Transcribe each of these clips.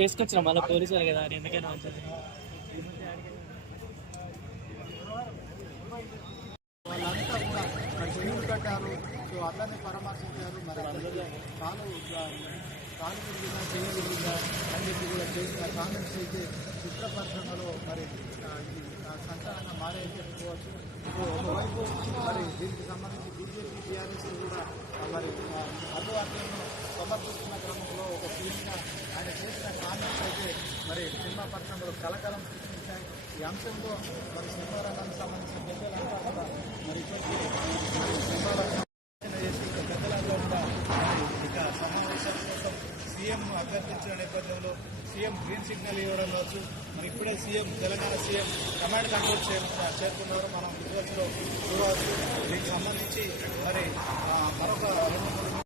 వేసుకొచ్చిన మళ్ళీ పోలీసు వాళ్ళు కదా ఎందుకైనా మంచిది. వాళ్ళంతా కూడా మరి నీళ్లు కట్టారు. సో అతన్ని పరామర్శించారు. మరి కాలు తిరిగిందా చెయ్యి తిరిగిందా అని చెప్పి కూడా చేసిన కామెంట్స్ అయితే చిత్రపరిశ్రమలో మరి సంచలనంగా మారాయని చెప్పుకోవచ్చు. సో ఒకవైపు మరి దీనికి సంబంధించి బీజేపీ టీఆర్ఎస్ కూడా మరి అల్లు అర్జున్ను సమర్థిస్తున్న క్రమంలో ఒక సీఎంగా ఆయన చేసిన కామెంట్స్ అయితే మరి సినిమా పరిశ్రమలో కలకలం సృష్టించాయి. ఈ అంశంలో మరి సినిమా రంగానికి సంబంధించిన పెద్దలంతా కూడా మరి ఇప్పటికీ సినిమా చేసి పెద్దలంతా కూడా ఇక సమావేశాల కోసం సీఎంను అభ్యర్థించిన నేపథ్యంలో సీఎం గ్రీన్ సిగ్నల్ ఇవ్వడం కావచ్చు. మరి ఇప్పుడే తెలంగాణ సీఎం కమాండ్ కంట్రోల్ చేరుకున్నారు. మనం విజువల్స్లో చూడవచ్చు. దీనికి సంబంధించి మరి మరొక 2-3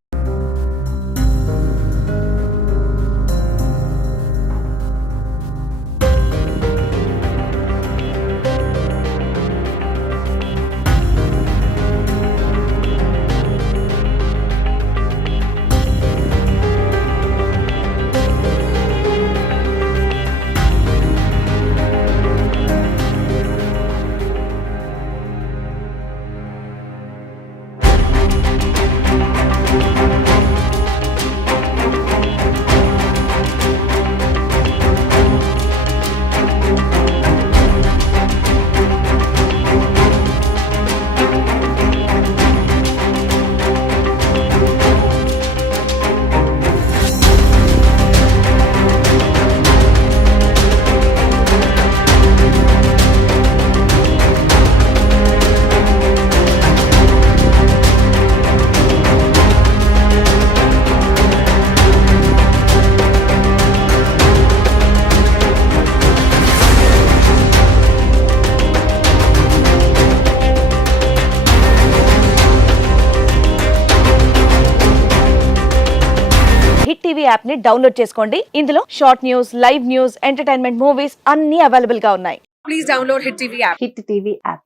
హిట్ టీవీ యాప్ ని డౌన్లోడ్ చేసుకోండి. ఇందులో short news, live news, entertainment movies అన్ని అవైలబుల్ గా ఉన్నాయి. Please download hit TV app.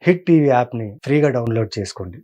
Hit TV app ని ఫ్రీగా డౌన్లోడ్ చేసుకోండి.